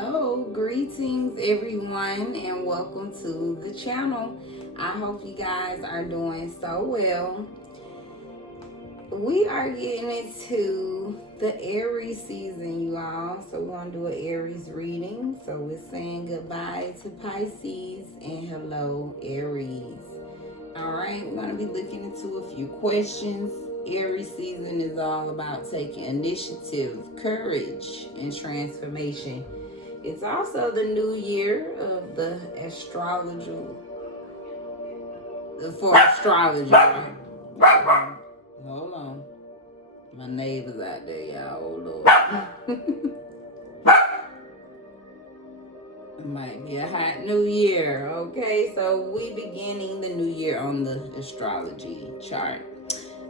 Hello, greetings everyone, and welcome to the channel. I hope you guys are doing so well. We are getting into the Aries season, you all. So we're going to do an Aries reading. So we're saying goodbye to Pisces and hello, Aries. All right, we're going to be looking into a few questions. Aries season is all about taking initiative, courage, and transformation. It's also the new year of the astrology, for astrology. Hold on. My neighbor's out there, y'all. Oh, Lord. It might be a hot new year, okay? So we beginning the new year on the astrology chart.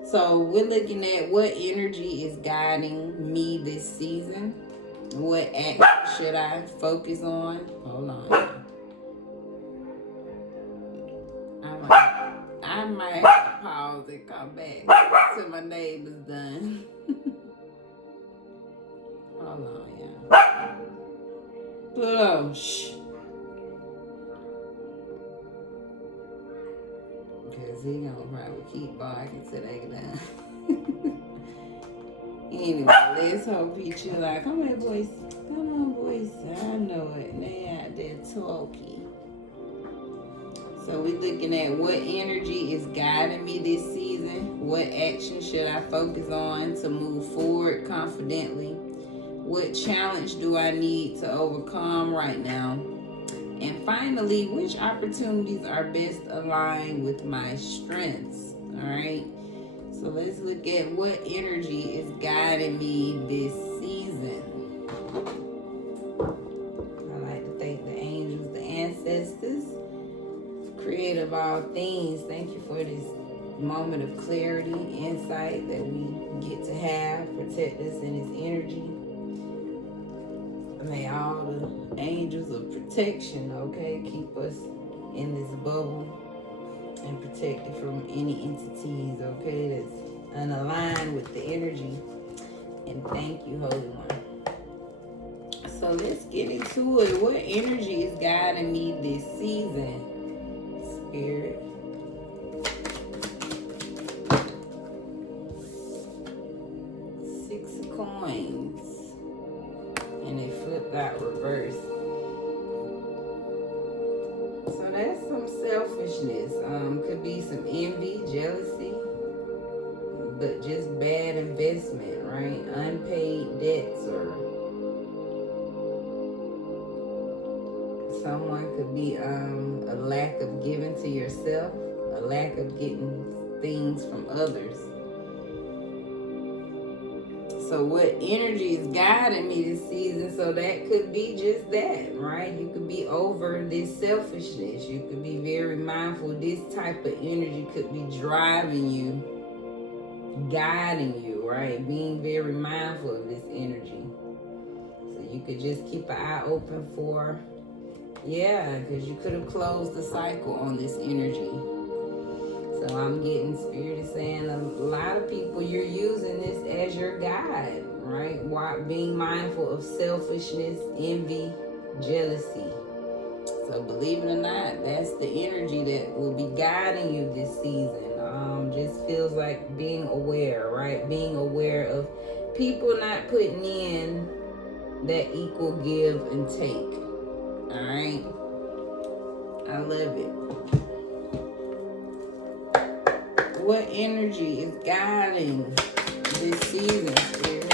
So we're looking at what energy is guiding me this season. What action should I focus on? Hold on. I might have to pause and come back till my neighbor's done. Hold on, yeah. Pluto, shh. Because he gonna probably keep barking till they get done. Anyway, let's hope he chill out. Come here, boys. Come on, boys. I know it. They out there talking. So we're looking at what energy is guiding me this season. What action should I focus on to move forward confidently? What challenge do I need to overcome right now? And finally, which opportunities are best aligned with my strengths? All right. So let's look at what energy is guiding me this season. I like to thank the angels, the ancestors, creator of all things. Thank you for this moment of clarity, insight that we get to have. Protect us in this energy. May all the angels of protection, okay, keep us in this bubble and protected from any entities, okay, that's unaligned with the energy. And thank you, Holy One. So let's get into it. What energy is guiding me this season? Spirit. Six of coins. And they flipped out reverse. So that's some selfishness. Could be some envy, jealousy, but just bad investment, right? Unpaid debts, or someone could be a lack of giving to yourself, a lack of getting things from others. So what energy is guiding me this season? So that could be just that, right? You could be over this selfishness. You could be very mindful. This type of energy could be driving you, guiding you, right? Being very mindful of this energy. So you could just keep an eye open for, because you could have closed the cycle on this energy. So I'm getting Spirit is saying a lot of people, you're using this as your guide, right? While being mindful of selfishness, envy, jealousy. So believe it or not, that's the energy that will be guiding you this season. Just feels like being aware, right? Being aware of people not putting in that equal give and take. All right? I love it. What energy is guiding this season, Spirit?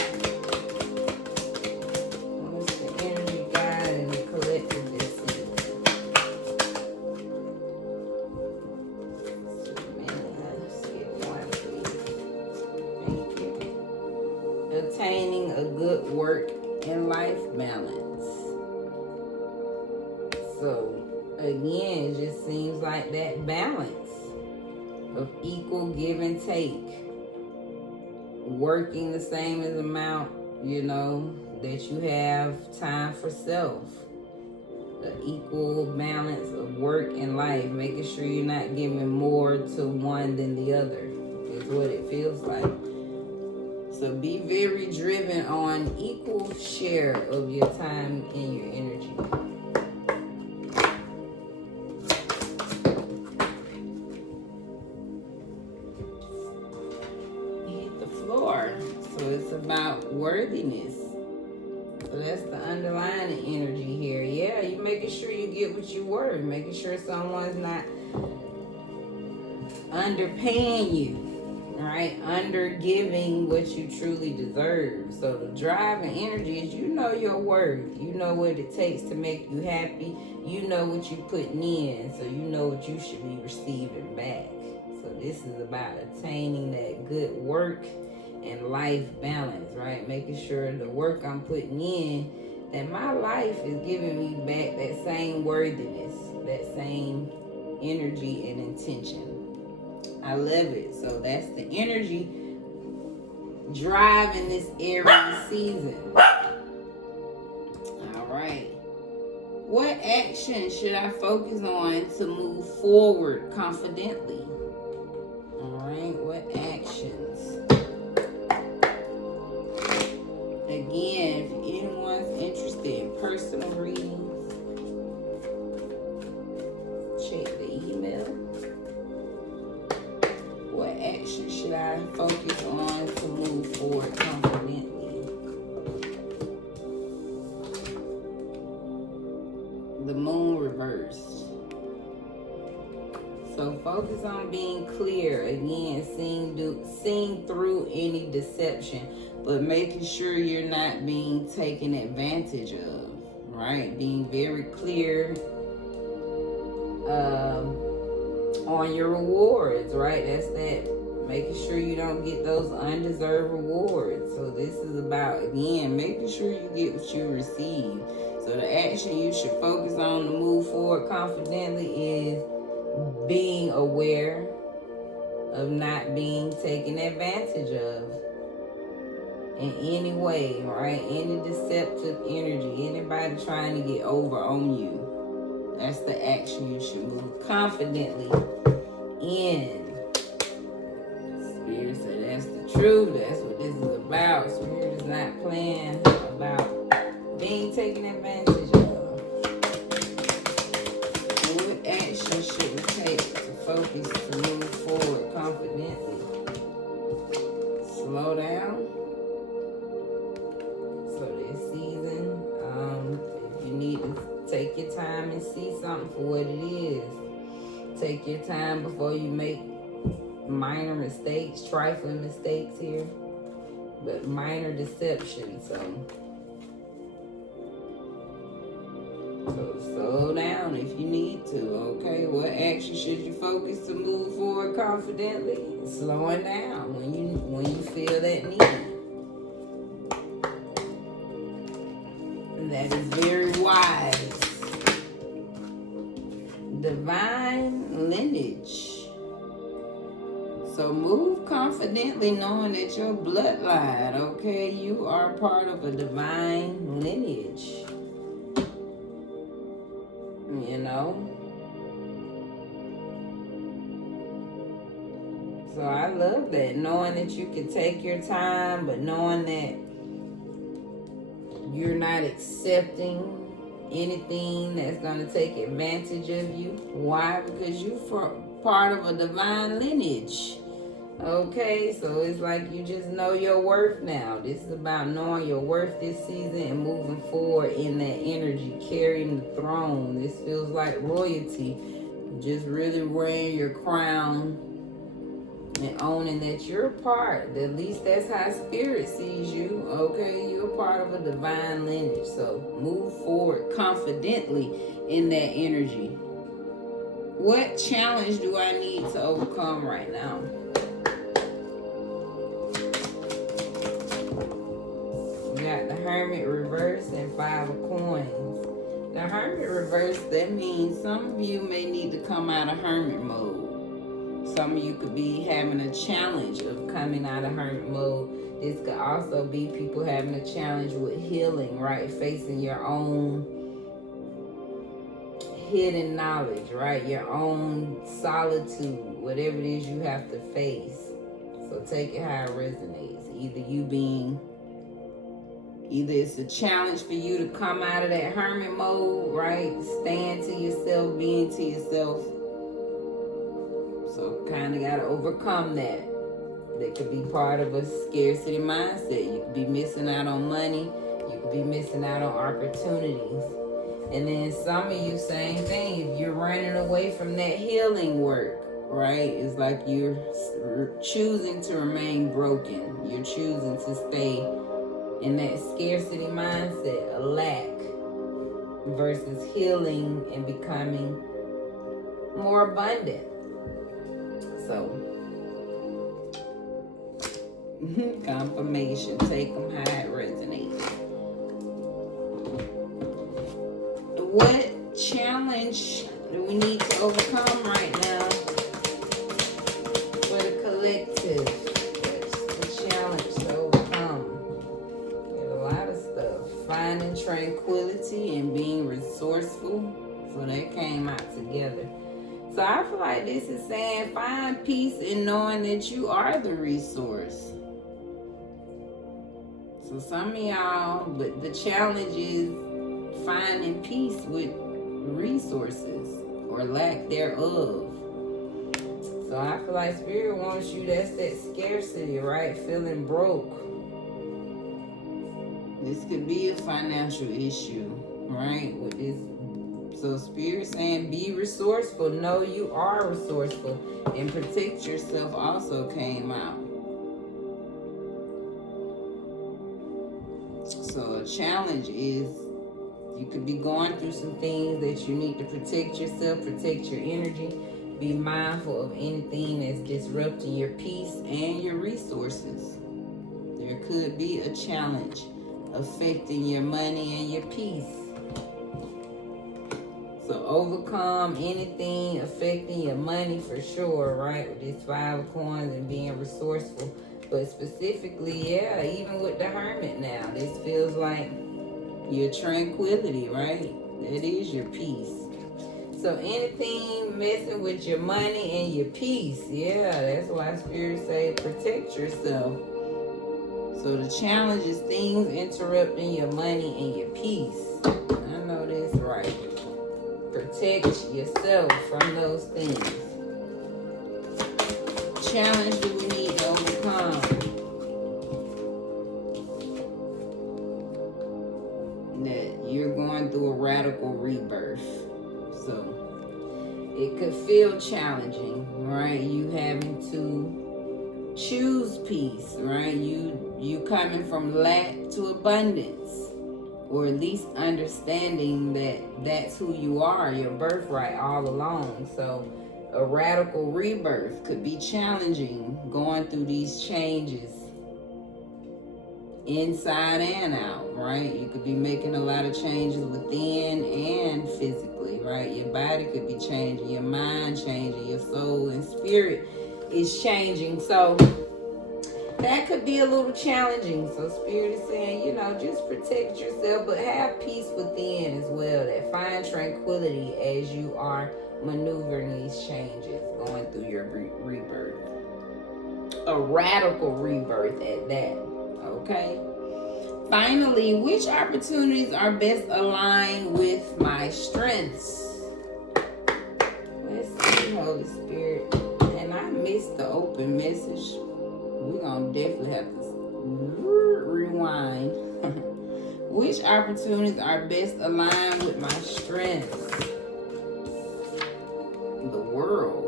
What's the energy guiding the collective this season? Let's get one, please. Thank you. Attaining a good work and life balance. So, again, it just seems like that balance of equal give and take, working the same as amount, that you have time for self, the equal balance of work and life, making sure you're not giving more to one than the other is what it feels like. So be very driven on equal share of your time and your energy. Hit the floor. So it's about worthiness. So that's the underlying energy here. Yeah, you making sure you get what you worth. Making sure someone's not underpaying you, right? Under giving what you truly deserve. So the drive and energy is, you know your worth. You know what it takes to make you happy. You know what you're putting in, so you know what you should be receiving back. So this is about attaining that good work and life balance, right? Making sure the work I'm putting in, that my life is giving me back that same worthiness, that same energy and intention. I love it. So that's the energy driving this Aries season. All right. What action should I focus on to move forward confidently? All right. What actions? Again, if anyone's interested in personal readings, check the email. What action should I focus on to move forward confidently? The moon reversed. So focus on being clear. Again, seeing through any deception, but making sure you're not being taken advantage of, right? Being very clear on your rewards, right? That's that, making sure you don't get those undeserved rewards. So this is about, again, making sure you get what you receive. So the action you should focus on to move forward confidently is being aware of not being taken advantage of in any way, right? Any deceptive energy, anybody trying to get over on you. That's the action you should move confidently in. Spirit said that's the truth. That's what this is about. Spirit is not playing about being taken advantage of. What action should we take to focus to move forward confidently? Slow down. So this season, if you need to take your time and see something for what it is. Take your time before you make minor mistakes, trifling mistakes here, but minor deception. So slow down if you need to. Okay, what action should you focus to move forward confidently? Slowing down when you feel that need. And that is very wise. Divine lineage. So move confidently knowing that your bloodline, okay, you are part of a divine lineage. You know? So I love that, knowing that you can take your time, but knowing that you're not accepting anything that's going to take advantage of you. Why? Because you're part of a divine lineage. Okay, so it's like you just know your worth now. This is about knowing your worth this season and moving forward in that energy, carrying the throne. This feels like royalty. Just really wearing your crown and owning that you're a part. At least that's how spirit sees you. Okay, you're part of a divine lineage. So move forward confidently in that energy. What challenge do I need to overcome right now? We got the Hermit reverse and 5 of coins. The Hermit reverse, that means some of you may need to come out of hermit mode. Some of you could be having a challenge of coming out of hermit mode. This could also be people having a challenge with healing, right? Facing your own hidden knowledge, right? Your own solitude, whatever it is you have to face. So take it how it resonates Either it's a challenge for you to come out of that hermit mode, right? Stand to yourself, being to yourself. So kind of got to overcome that. That could be part of a scarcity mindset. You could be missing out on money. You could be missing out on opportunities. And then some of you, same thing. If you're running away from that healing work, right? It's like you're choosing to remain broken. You're choosing to stay in that scarcity mindset, a lack, versus healing and becoming more abundant. So, confirmation, take them how it resonates. What challenge do we need to overcome right now for the collective? What's the challenge to overcome? There's a lot of stuff. Finding tranquility and being resourceful. So that came out together. So I feel like this is saying find peace in knowing that you are the resource. So some of y'all, but the challenge is finding peace with resources or lack thereof. So I feel like Spirit wants you, that's that scarcity, right? Feeling broke. This could be a financial issue, right? With this. So Spirit saying be resourceful. Know you are resourceful. And protect yourself also came out. So a challenge is you could be going through some things that you need to protect yourself, protect your energy. Be mindful of anything that's disrupting your peace and your resources. There could be a challenge affecting your money and your peace. So overcome anything affecting your money for sure, right? With this 5 of coins and being resourceful. But specifically, yeah, even with the hermit now, this feels like your tranquility, right? That is your peace. So anything messing with your money and your peace, yeah, that's why Spirit say protect yourself. So the challenge is things interrupting your money and your peace. I know that's right. Protect yourself from those things. Challenge do we need to overcome? That you're going through a radical rebirth. So it could feel challenging, right? You having to choose peace, right? You coming from lack to abundance, or at least understanding that that's who you are, your birthright all along. So a radical rebirth could be challenging, going through these changes inside and out, right? You could be making a lot of changes within and physically, right? Your body could be changing, your mind changing, your soul and spirit is changing. So that could be a little challenging. So Spirit is saying, just protect yourself, but have peace within as well. That find tranquility as you are maneuvering these changes, going through your rebirth. A radical rebirth at that. Okay. Finally, which opportunities are best aligned with my strengths? Let's see, Holy Spirit. And I missed the open message. We're going to definitely have to rewind. Which opportunities are best aligned with my strengths? The world.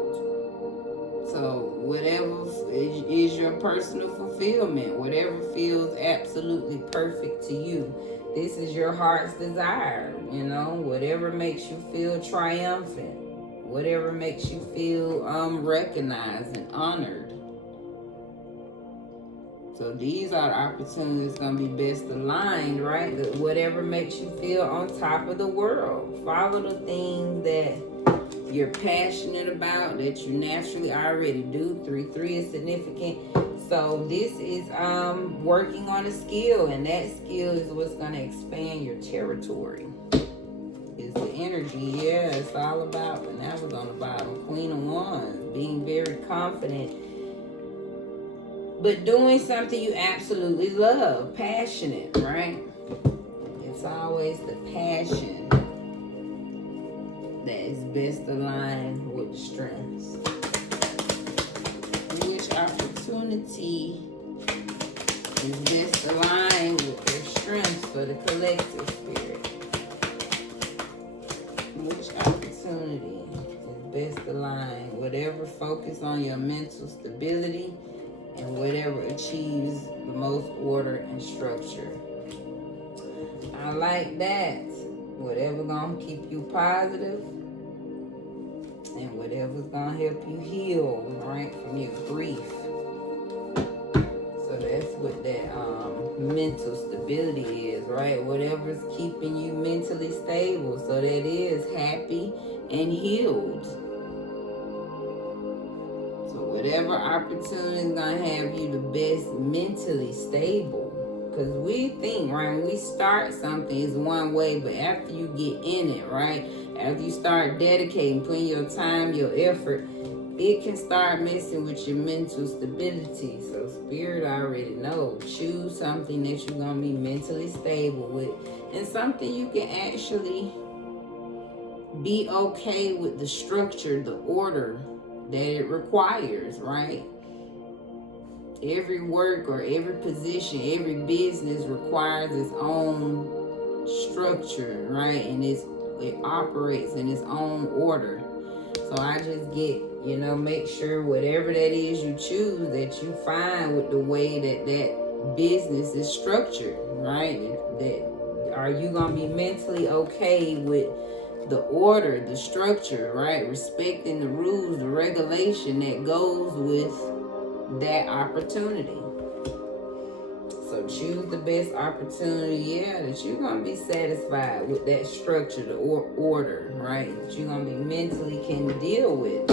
So whatever is your personal fulfillment, whatever feels absolutely perfect to you. This is your heart's desire, whatever makes you feel triumphant, whatever makes you feel recognized and honored. So these are the opportunities that's going to be best aligned, right? Whatever makes you feel on top of the world. Follow the things that you're passionate about, that you naturally already do. 3-3 is significant. So this is working on a skill, and that skill is what's going to expand your territory. It's the energy, yeah, it's all about, and that was on the bottom, Queen of Wands, being very confident but doing something you absolutely love, passionate, right? It's always the passion that is best aligned with the strengths. Which opportunity is best aligned with their strengths for the collective spirit? Which opportunity is best aligned? Whatever focus on your mental stability and whatever achieves the most order and structure. I like that. Whatever gonna keep you positive and whatever's gonna help you heal, right, from your grief. So that's what that mental stability is, right? Whatever's keeping you mentally stable, so that is happy and healed. So whatever opportunity is gonna have you the best mentally stable. Because we think, right, when we start something, it's one way, but after you get in it, right, after you start dedicating, putting your time, your effort, it can start messing with your mental stability. So Spirit already knows. Choose something that you're going to be mentally stable with, and something you can actually be okay with the structure, the order that it requires, right? Every work or every position, every business requires its own structure, right? And it operates in its own order. So I just get, make sure whatever that is you choose, that you find with the way that business is structured, right? That are you going to be mentally okay with the order, the structure, right? Respecting the rules, the regulation that goes with that opportunity. So choose the best opportunity, that you're going to be satisfied with that structure, the order, right? That you're going to be mentally can deal with.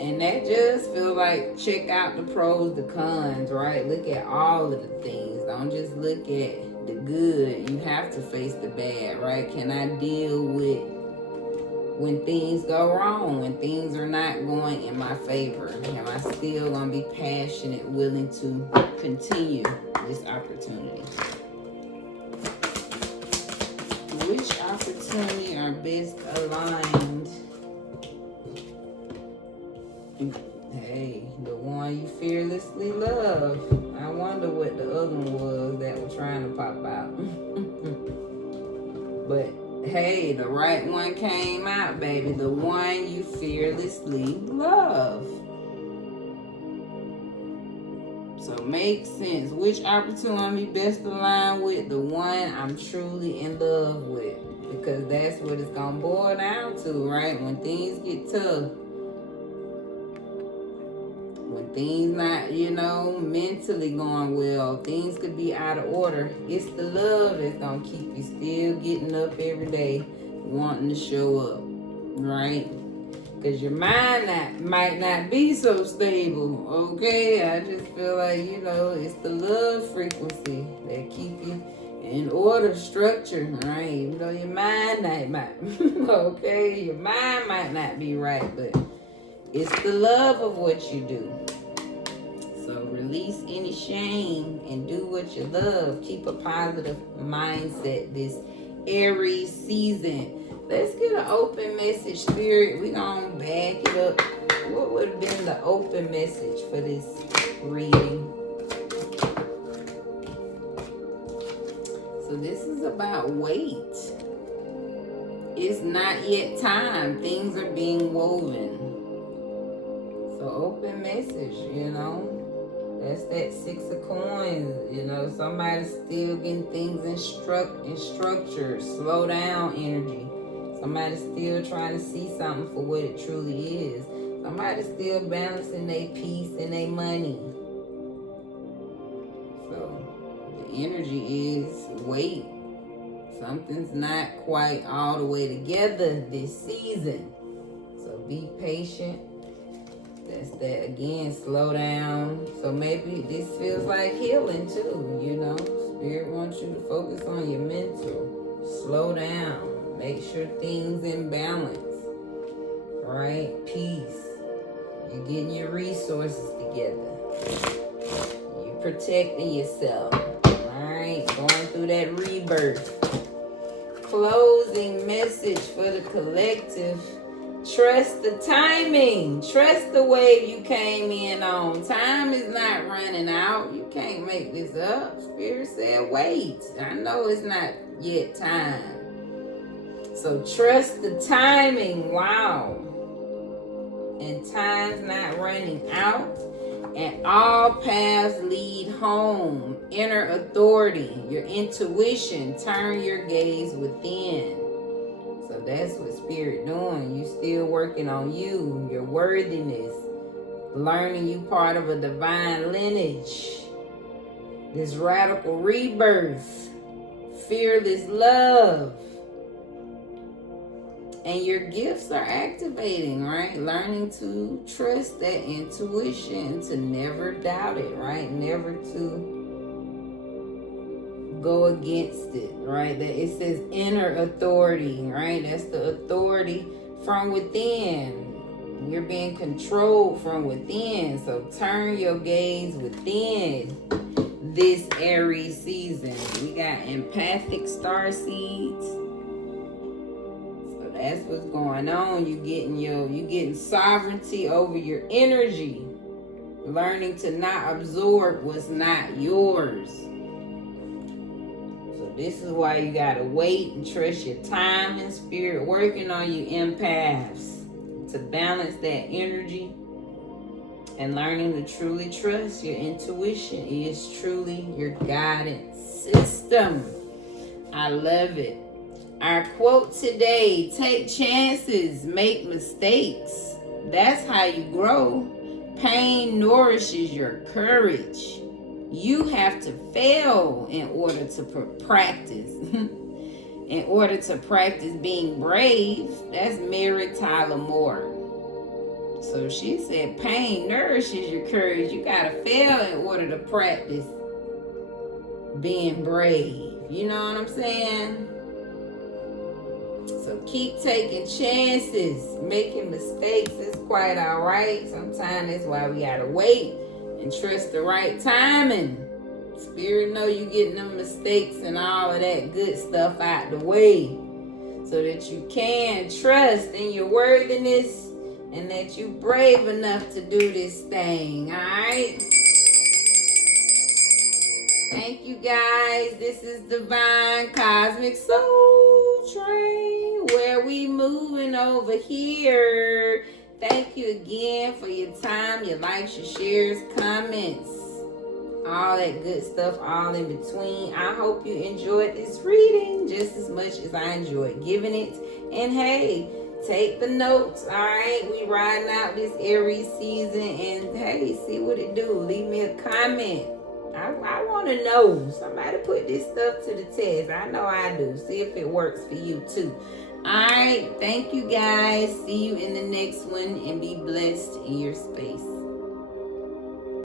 And that just feel like check out the pros, the cons, right? Look at all of the things. Don't just look at the good. You have to face the bad, right? Can I deal with when things go wrong, when things are not going in my favor? Am I still going to be passionate, willing to continue this opportunity? Which opportunity are best aligned? Hey, the one you fearlessly love. I wonder what the other one was that was trying to pop out. But hey, the right one came out, baby. The one you fearlessly love. So make sense. Which opportunity best aligned with? The one I'm truly in love with. Because that's what it's going to boil down to, right? When things get tough. When things not, mentally going well. Things could be out of order. It's the love that's going to keep you still getting up every day, wanting to show up, right? Because your mind might not be so stable, okay? I just feel like, it's the love frequency that keep you in order, structure, right? Even though your mind might okay? Your mind might not be right, but it's the love of what you do. So release any shame and do what you love. Keep a positive mindset this Aries season. Let's get an open message, Spirit. We're going to back it up. What would have been the open message for this reading? So this is about wait. It's not yet time. Things are being woven. So open message, That's that 6 of coins, Somebody's still getting things in structure. Slow down energy. Somebody's still trying to see something for what it truly is. Somebody's still balancing their peace and their money. So the energy is wait. Something's not quite all the way together this season. So be patient. That's that again, slow down. So maybe this feels like healing too, Spirit wants you to focus on your mental. Slow down. Make sure things in balance. Right? Peace. You're getting your resources together. You're protecting yourself. Alright, going through that rebirth. Closing message for the collective. Trust the timing. Trust the wave you came in on. Time is not running out. You can't make this up. Spirit said, wait. I know it's not yet time. So trust the timing. Wow. And time's not running out. And all paths lead home. Inner authority. Your intuition. Turn your gaze within. So that's what Spirit doing. You still working on you, your worthiness, learning you part of a divine lineage, this radical rebirth, fearless love, and your gifts are activating, right? Learning to trust that intuition, to never doubt it, right? Never to go against it, right? That it says inner authority, right? That's the authority from within. You're being controlled from within. So turn your gaze within this Aries season. We got empathic star seeds. So that's what's going on. You getting sovereignty over your energy. Learning to not absorb what's not yours. This is why you gotta wait and trust your time and spirit working on you empaths to balance that energy and learning to truly trust your intuition is truly your guidance system. I love it. Our quote today, take chances, make mistakes. That's how you grow. Pain nourishes your courage. You have to fail in order to practice. In order to practice being brave. That's Mary Tyler Moore. So she said pain nourishes your courage. You gotta fail in order to practice being brave. You know what I'm saying? So keep taking chances, making mistakes. It's quite all right. Sometimes that's why we gotta wait and trust the right timing. Spirit know you getting them mistakes and all of that good stuff out the way so that you can trust in your worthiness and that you brave enough to do this thing. All right. Thank you guys. This is Divine Cosmic Soul Train, where we moving over here. Thank you again for your time, your likes, your shares, comments, all that good stuff, all in between. I hope you enjoyed this reading just as much as I enjoyed giving it. And hey, take the notes, all right? We riding out this Aries season, and hey, see what it do. Leave me a comment. I want to know. Somebody put this stuff to the test. I know I do. See if it works for you too. Alright, thank you guys. See you in the next one and be blessed in your space.